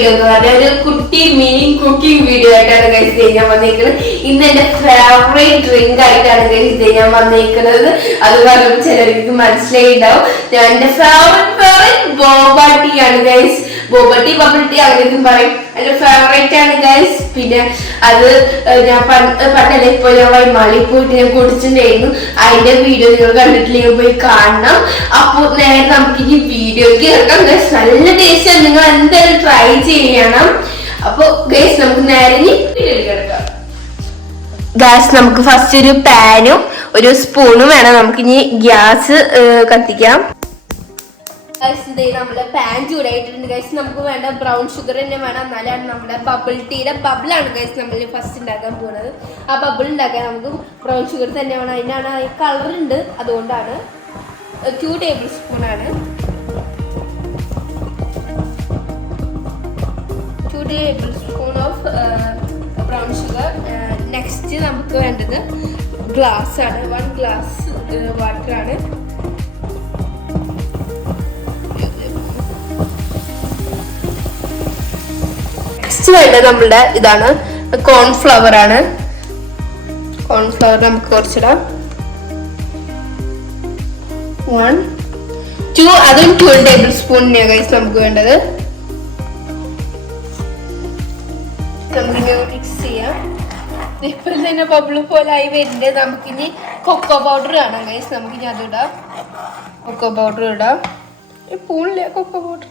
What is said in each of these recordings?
Video എന്ന് ഒരു കുട്ടി മിനി കുക്കിംഗ് വീഡിയോ ആയിട്ടാണ് കഴിച്ച് ഞാൻ വന്നിരിക്കുന്നത്. ഇന്ന് എന്റെ ഫേവറേറ്റ് ഡ്രിങ്ക് ആയിട്ടാണ് കഴിച്ച് ഞാൻ വന്നിരിക്കുന്നത്. അത് പറയുമ്പോൾ ചിലർക്ക് മനസ്സിലായിണ്ടാവും. ഞാൻ എന്റെ ഫേവറേറ്റ് ഫേവറേറ്റ് ബോബ ടീ ആണ് guys boba tea bubble tea അങ്ങനെയൊന്നും പറയും. എന്റെ ഫേവറേറ്റ് ആണ് ഗൈസ് പിന്നെ അത് ഞാൻ പണ്ടല്ലേ ഇപ്പൊ ഞാൻ വൈമാളി പോയിട്ട് ഞാൻ കുടിച്ചിട്ടുണ്ടായിരുന്നു. അതിന്റെ വീഡിയോ നിങ്ങൾ കണ്ടിട്ടില്ലെങ്കിൽ പോയി കാണണം. അപ്പൊ നേരെ നമുക്ക് ഈ വീഡിയോക്ക് ഇറക്കാം ഗൈസ് നല്ല ടേസ്റ്റ് നിങ്ങൾ എന്തായാലും ട്രൈ ചെയ്യണം. അപ്പൊ ഗൈസ് നമുക്ക് നേരെ ഇനി വീഡിയോയിലേക്ക് നമുക്ക് ഫസ്റ്റ് ഒരു പാനും ഒരു സ്പൂണും വേണം. നമുക്ക് ഇനി ഗ്യാസ് കത്തിക്കാം. ഗൈസ് നമ്മൾ പാൻ ചൂടായിട്ടുണ്ട്. ഗൈസ് നമുക്ക് വേണ്ട ബ്രൗൺ ഷുഗർ തന്നെ വേണം. എന്നാലാണ് നമ്മുടെ ബബിൾ ടീയുടെ ബബിളാണ് ഗൈസ് നമ്മൾ ഫസ്റ്റ് ഉണ്ടാക്കാൻ പോകുന്നത് ആ ബബിൾ ഉണ്ടാക്കാൻ നമുക്ക് ബ്രൗൺ ഷുഗർ തന്നെ വേണം. അതിനാണ് കളർ ഉണ്ട്. അതുകൊണ്ടാണ് ടു ടേബിൾ സ്പൂൺ ആണ്. Two tablespoon of brown sugar next നമുക്ക് വേണ്ടത് ഗ്ലാസ് ആണ്. വൺ ഗ്ലാസ് വാട്ടർ നെക്സ്റ്റ് വേണ്ടത് നമ്മളുടെ ഇതാണ് കോൺഫ്ലവർ ആണ്. കോൺഫ്ലവർ നമുക്ക് കുറച്ചിടാം. വൺ ടു അതും ടു ടേബിൾ സ്പൂൺ ഗൈസ് നമുക്ക് വേണ്ടത്. നമുക്കിനി മിക്സ് ഇപ്പോൾ തന്നെ ബബിൾ പോലെ ആയി വരുന്നുണ്ട് നമുക്കിനി കൊക്കോ പൗഡർ കാണാം ഗൈസ് നമുക്കിനി അത് ഇടാം. കൊക്കോ പൗഡർ ഇടാം. പൂണില്ല കൊക്കോ പൗഡർ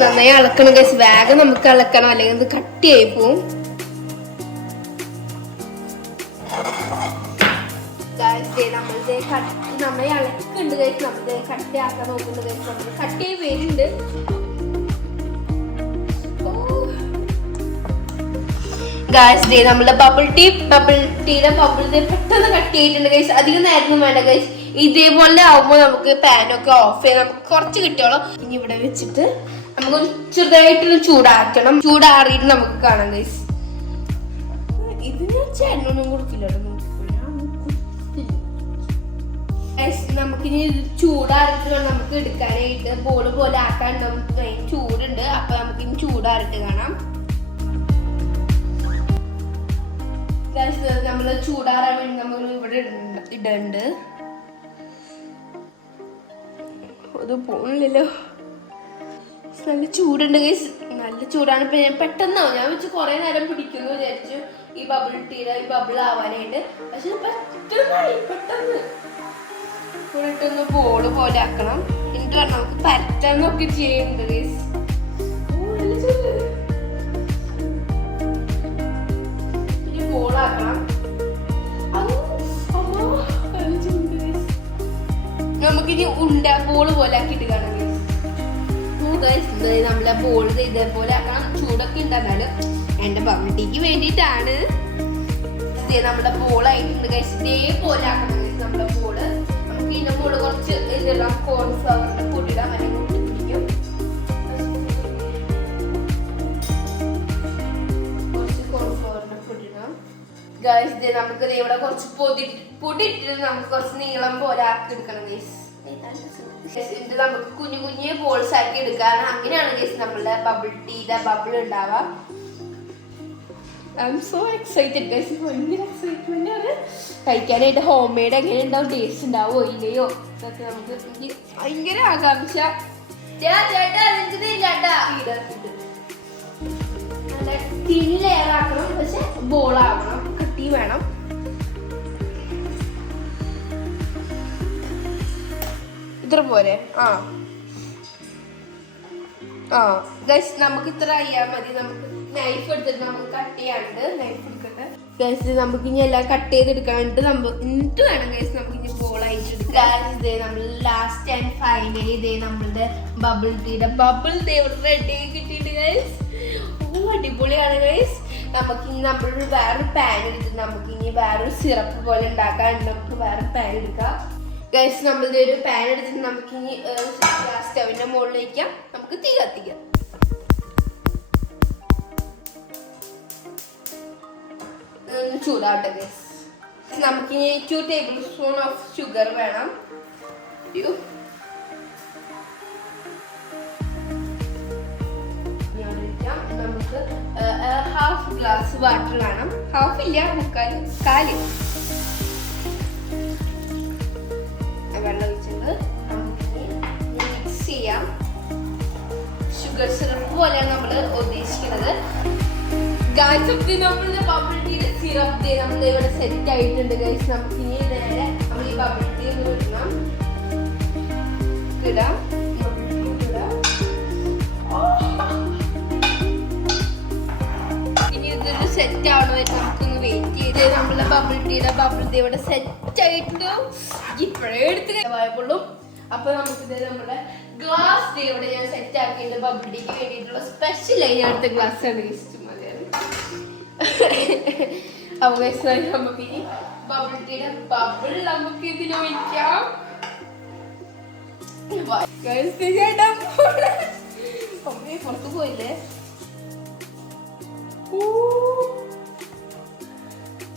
നന്നായി അളക്കണം ഗൈസ് വേഗം നമുക്ക് അളക്കണം. അല്ലെങ്കിൽ ഇത് കട്ടിയായി പോവും. നമ്മളിത് ബബിൾ ടീ ബബിൾ ടീയുടെ ബബിൾ ടീ പെട്ടെന്ന് കട്ട് ചെയ്തിട്ടുണ്ട് ഗൈസ് അധികം നേരം വേണ്ട ഗൈസ് ഇതേപോലെ ആവുമ്പോൾ നമുക്ക് പാനൊക്കെ ഓഫ് ചെയ്ത് നമുക്ക് കുറച്ച് കിട്ടിയോളൂ ഇനി ഇവിടെ വെച്ചിട്ട് നമുക്ക് ചെറുതായിട്ടൊന്ന് ചൂടാക്കണം ചൂടാറിയിട്ട് നമുക്ക് കാണാം ഗൈസ് ഇത് ഞാൻ കൊടുക്കില്ല നമുക്കിനി ചൂടാറിട്ട് നമുക്ക് എടുക്കാനായിട്ട് ബോൾ പോലെ ആക്കാൻ നമുക്ക് ചൂടുണ്ട്. അപ്പൊ നമുക്കിനി ചൂടാറിട്ട് കാണാം. നമ്മൾ ചൂടാറാൻ വേണ്ടി നമ്മൾ ഇവിടെ ഇടണ്ട- അത് പോണില്ലല്ലോ. നല്ല ചൂടുണ്ട് ഗൈസ് നല്ല ചൂടാണ്. ഇപ്പൊ ഞാൻ പെട്ടെന്നാവും. ഞാൻ വെച്ച് കുറെ നേരം പിടിക്കുന്നു വിചാരിച്ചു. ഈ ബബിൾ ടീയുടെ ഈ ബബിൾ ആവാനായിട്ട്. പക്ഷെ പെട്ടെന്നായി പെട്ടെന്ന്. ഇട്ടൊന്ന് ബോൾ പോലെ ആക്കണം. എന്നിട്ട് പറഞ്ഞാൽ നമുക്ക് നോക്കി ചെയ്യുന്നുണ്ട് ഗൈസ് നമുക്കിനി ഉണ്ട ബോൾ പോലെ ആക്കി ഗൈസ് നമ്മളെ ബോൾ ഇതേപോലെ ആക്കണം. ചൂടൊക്കെ ഉണ്ടാകാൽ എന്റെ പബ്ലിറ്റിക്ക് വേണ്ടിട്ടാണ്. നമ്മുടെ ബോൾ ആയിട്ടുണ്ട് കഴിച്ച് ഇതേപോലെ ആക്കണം നമ്മുടെ ബോൾ നമുക്ക് ഇതിന്റെ ബോൾ കുറച്ച് ഇതിടാം കോൺഫ്ലവറിന്റെ പൊടിയിടാം അല്ലെങ്കിൽ കുറച്ച് ഗൈസ് ദേ നമുക്ക് ഇവിടെ കുറച്ച് പൊടി പൊടി ഇട്ടിട്ട് നമുക്ക് കുറച്ച് നീളം പോലെ ആക്കി എടുക്കണം ഗൈസ് ഇത് നമുക്ക് കുഞ്ഞു കുഞ്ഞു ബോൾസ് ആക്കി എടുക്കാൻ. അങ്ങനെയാണ് ഗേസ് നമ്മളുടെ ബബിൾ ടീയുടെ ബബിൾ ഉണ്ടാവാം I am so excited guys ഭയങ്കര എക്സൈറ്റ്മെന്റ് ആണ്. കഴിക്കാനായിട്ട് ഹോം മെയ്ഡ് എങ്ങനെ ഉണ്ടാവും ടേസ്റ്റ് ഉണ്ടാവോ ഇല്ലയോ ഇതൊക്കെ നമുക്ക് എനിക്ക് ഭയങ്കര ആകാംക്ഷ. തിൻ ലെയർ ആക്കണം പക്ഷെ ബോൾ ആവണം കട്ടി വേണം. ഇത്ര പോരെ? ആ. ആ. ഗൈസ് നമുക്ക് ഇത്ര അയ്യാ മതി. നമുക്ക് നൈഫ് എടുത്തിട്ട് നമുക്ക് കട്ട് ചെയ്യാണ്ട് നൈഫ് എടുക്കട്ടെ. ഗൈസ് നമുക്ക് ഇനി എല്ലാം കട്ട് ചെയ്തെടുക്കാനായിട്ട് നമുക്ക് എന്നിട്ട് വേണം ഗൈസ് നമുക്ക് ഇനി ബോൾ എടുക്കാം നമ്മൾ ലാസ്റ്റ് ആൻഡ് ഫൈനലി ഇതേ നമ്മളുടെ ബബിൾ ടീയുടെ ബബിൾ ദേ റെഡി കിട്ടിയിട്ട് ഗൈസ് ഓ അടിപൊളിയാണ് ഗൈസ് നമുക്ക് ഇനി നമ്മളൊരു വേറൊരു പാൻ എടുത്തിട്ട് നമുക്ക് ഇനി വേറൊരു സിറപ്പ് പോലെ ഉണ്ടാക്കാൻ നമുക്ക് വേറെ പാൻ എടുക്കാം. ഗൈസ് നമ്മൾ ഒരു പാൻ എടുത്തിട്ട് നമുക്ക് ഇനി സ്റ്റവിന്റെ മുകളിലേക്ക് നമുക്ക് തീ കത്തിക്കാം. ചൂടാട്ടെ ഗൈസ് നമുക്ക് ഇനി two tablespoon of sugar വേണം നമുക്ക് ഹാഫ് ഗ്ലാസ് വാട്ടർ വേണം. ഹാഫ് ഇല്ല മുക്കാൽ കാൽ. പോലെയാണ് നമ്മൾ ഉദ്ദേശിക്കുന്നത്. ഗൈസ് നമ്മളുടെ ബബിൾ ടീയുടെ സിറപ്പ് നമ്മൾ ഇവിടെ സെറ്റ് ആയിട്ടുണ്ട് ഗൈസ് നമുക്ക് ഇനി നേരെ നമ്മൾ ഈ ബബിൾ ടീ ഒന്ന് ഇടണം. ഇടാം ഇനി ഇതൊരു സെറ്റ് ആവണ വരെ നമുക്കൊന്ന് വെയിറ്റ് ചെയ്ത് നമ്മളെ ബബിൾ ടീയുടെ ബബിൾ ടീ ഇവിടെ സെറ്റ് ആയിട്ടുണ്ട്. ഇപ്പോഴേ എടുത്ത് വായപ്പുള്ളൂ അപ്പൊ നമുക്കിത് നമ്മുടെ ഗ്ലാസ് ഡേ ഇവിടെ ഞാൻ സെറ്റ് ആക്കിയിട്ട് ബബിൾ ടീക്ക് വേണ്ടിയിട്ടുള്ള സ്പെഷ്യൽ ആയി അടുത്ത ഗ്ലാസ് ആണ് ഇഷ്ടം മതിയാണ് അപ്പൊ നമുക്ക് ഇനി ബബിൾ ടീയുടെ ബബിൾ നമുക്ക് ഇതിൽ ഒഴിക്കാം. പുറത്ത് പോയില്ലേ?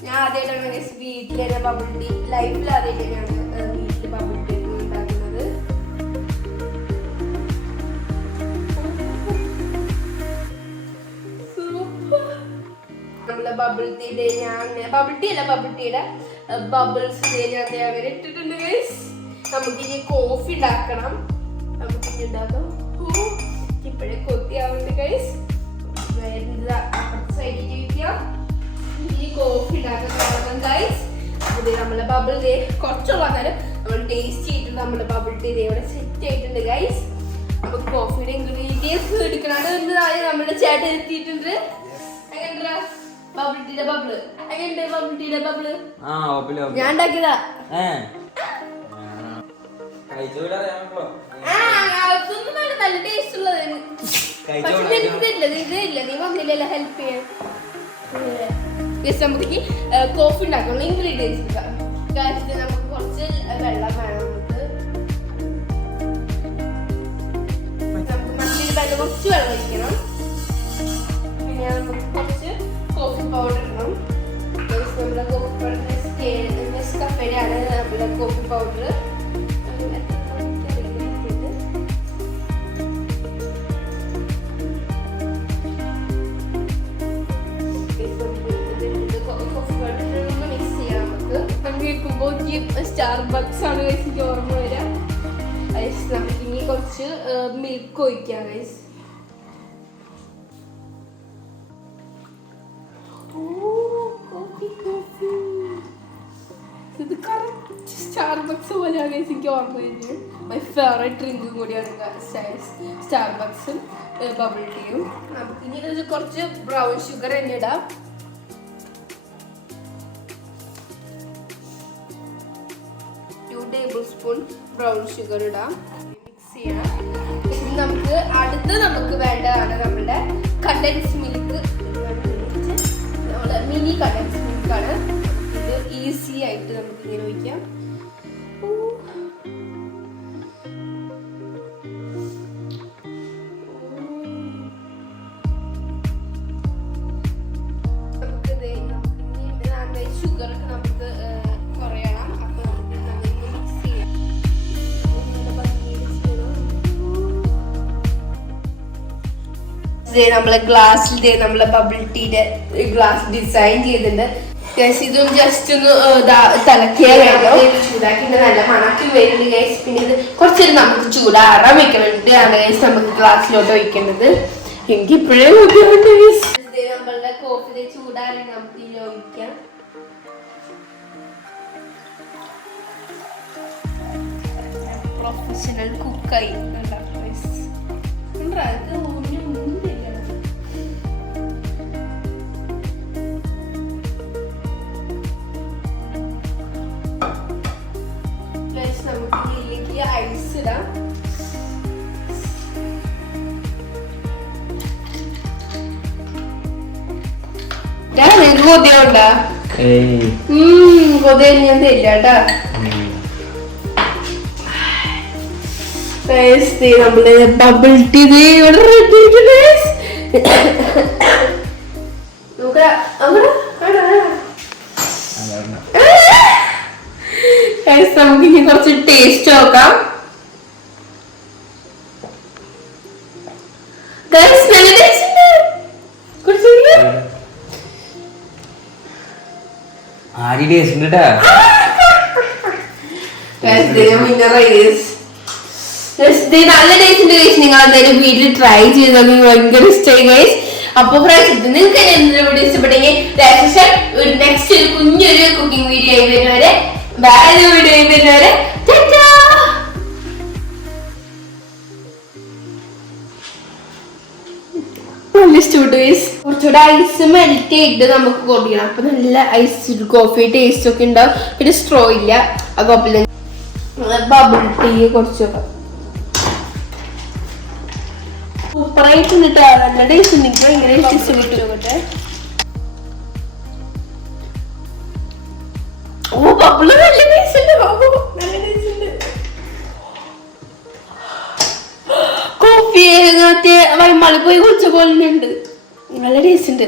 ഞാൻ ആദ്യമായിട്ടാണ് വീട്ടിലെ ബബിൾ ടീ ലൈഫിൽ ആദ്യമായിട്ടാണ് വീട്ടിൽ ബബിൾ ടീ ബബിൾ ടീയുടെ ഞാൻ ബബിൾ ടീ അല്ല ബബിൾ ടീയുടെ ബബിൾസ് ഞാൻ അങ്ങനെ ഇട്ടിട്ടുണ്ട് ഗൈസ് നമുക്കിനി കോഫി ഉണ്ടാക്കണം. നമുക്കിനി ഉണ്ടാക്കാം. ഇപ്പോഴേ കൊത്തിയാവുന്നുണ്ട് ഗൈസ് അപ്പുറത്തെ കോഫി ഉണ്ടാക്കുന്ന ഗൈസ് അത് നമ്മളെ ബബിൾ ഡേ കുറച്ചുള്ള നേരം നമ്മൾ ടേസ്റ്റ് ചെയ്തിട്ടുണ്ട് നമ്മുടെ ബബിൾ ടീ ഇവിടെ സെറ്റ് ആയിട്ടുണ്ട് ഗൈസ് അപ്പൊ കോഫിയുടെ ഇൻഗ്രീഡിയൻസ് എടുക്കണത് എന്നതായി നമ്മുടെ ചേട്ടൻ എത്തിയിട്ടുണ്ട്. എങ്ങനെയുണ്ടാ? ബബിൾ ടീയുടെ ബബിൾ. എങ്ങനെയുണ്ട് ബബിൾ ടീയുടെ ബബിൾ? ആ ഓപ്പിൽ ഓപ്പിൽ. ഞാൻ ഉണ്ടാക്കിയതാ. ഏ. കഴിച്ചുകൂടെ അറിയാമോ ആ അതൊന്നും വേണ്ട നല്ല ടേസ്റ്റ് ഉള്ളതാണ് പക്ഷെ കഴിച്ചോളാം. ഇതില്ല നീ വന്നില്ലല്ലോ ഹെൽപ്പ് ചെയ്യാൻ. യെസ് നമുക്ക് കോഫി ഉണ്ടാക്കണം ഇൻഗ്രീഡിയൻസ് കാര്യത്തിൽ നമുക്ക് കുറച്ച് വെള്ളം വേണം നമുക്ക്. നമുക്ക് മറ്റൊരു വെള്ളം കുറച്ച് വെള്ളം ഒഴിക്കണം. നെസ്കഫയുടെ നമ്മുടെ കോഫി പൗഡർ സ്റ്റാർബക്സ് ആണ് എനിക്ക് ഓർമ്മ വരാം. നമുക്ക് ഇനി കുറച്ച് മിൽക്ക് ഒഴിക്കാം ഗൈസ് എനിക്ക് ഓർമ്മ വരുന്നത് മൈ ഫേവറേറ്റ് ഡ്രിങ്കും കൂടിയാണ് സ്റ്റാർബക്സും ബബിൾ ടീയും ഇനി ഇതിൽ കുറച്ച് ബ്രൗൺ ഷുഗർ തന്നെ ഇടാം. Two tablespoon brown sugar ഇടാം മിക്സ് ചെയ്യണം നമുക്ക് അടുത്ത് നമുക്ക് വേണ്ടതാണ് നമ്മുടെ കണ്ടൻസ് നമ്മളെ ഗ്ലാസ്സിൽ നമ്മളെ ബബിൾ ടീയുടെ ഗ്ലാസ് ഡിസൈൻ ചെയ്തിട്ടുണ്ട്. ഇതും ജസ്റ്റ് ഒന്ന് ചൂടാക്കി നല്ല മണക്കി വരുന്നുണ്ട് ഗൈസ് പിന്നെ ഇത് കുറച്ചേരം നമുക്ക് ചൂടാറാൻ വെക്കണതാണ് ഗൈസ് നമുക്ക് ഗ്ലാസ്സിലോട്ട് ഒഴിക്കേണ്ടത് എനിക്ക് ഇപ്പോഴേ നോക്കിയുണ്ട് ഗൈസ് നമ്മളുടെ കോഫി ചൂടാറി നമുക്ക് ഒഴിക്കാം. പ്രൊഫഷണൽ കുക്കായി Guys, നിനക്ക് കൊതിയുണ്ടാ ഏയ് കൊതിയ ഞാൻ തരില്ല കേട്ടാ. നമ്മൾ ബബിൾ ടീ ഇവിടെ നമുക്ക് ഇനി കുറച്ച് ടേസ്റ്റ് നോക്കാം. Guys, നല്ല ദേ നല്ല ടേസ്റ്റ് ഉണ്ട് ഗൈസ് നിങ്ങൾ എന്തായാലും വീട്ടിൽ ട്രൈ ചെയ്ത് ഭയങ്കര ഇഷ്ടമായി അപ്പൊ ഫ്രണ്ട്സ് നിങ്ങൾക്ക് എന്നെ ഇഷ്ടപ്പെട്ടെങ്കിൽ നെക്സ്റ്റ് ഒരു കുഞ്ഞൊരു കുക്കിംഗ് വീഡിയോ ആയി വരുന്നവരെ വേറെ വീഡിയോ ആയി വരുന്നവരെ നല്ല ഇഷ്ടപ്പെട്ടു കുറച്ചുകൂടെ ഐസ് മെൽറ്റ് ചെയ്തിട്ട് നമുക്ക് കൊടുക്കണം അപ്പൊ നല്ല ഐസ് കോഫി ടേസ്റ്റ് ഒക്കെ ഉണ്ടാവും. പിന്നെ സ്ട്രോ ഇല്ല. ആ കോപ്പിൽ ബബിൾ ടീ കുറച്ചൊക്കെ. സൂപ്പറായിട്ട് കേട്ടോ നല്ല ടേസ്റ്റ് നിങ്ങൾക്ക് ഭയങ്കര ഓ ബബിൾ നല്ല ടേസ്റ്റ് ഉണ്ട് നല്ല ടേസ്റ്റ് ഉണ്ട് കോഫി മറ്റേ വൈമാളി പോയി കുടിച്ച പോലെ ഉണ്ട് നല്ല ടേസ്റ്റ് ഉണ്ട്.